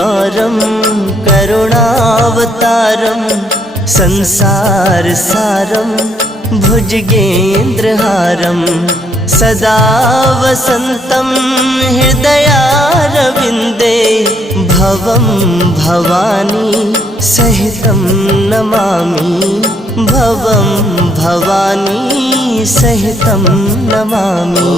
गौरं करुणावतारं संसारसारं भुजगेन्द्रहारं सदा वसन्तं हृदयारविन्दे भवं भवानी सहितं नमामि भवं भवानी सहितं नमामि।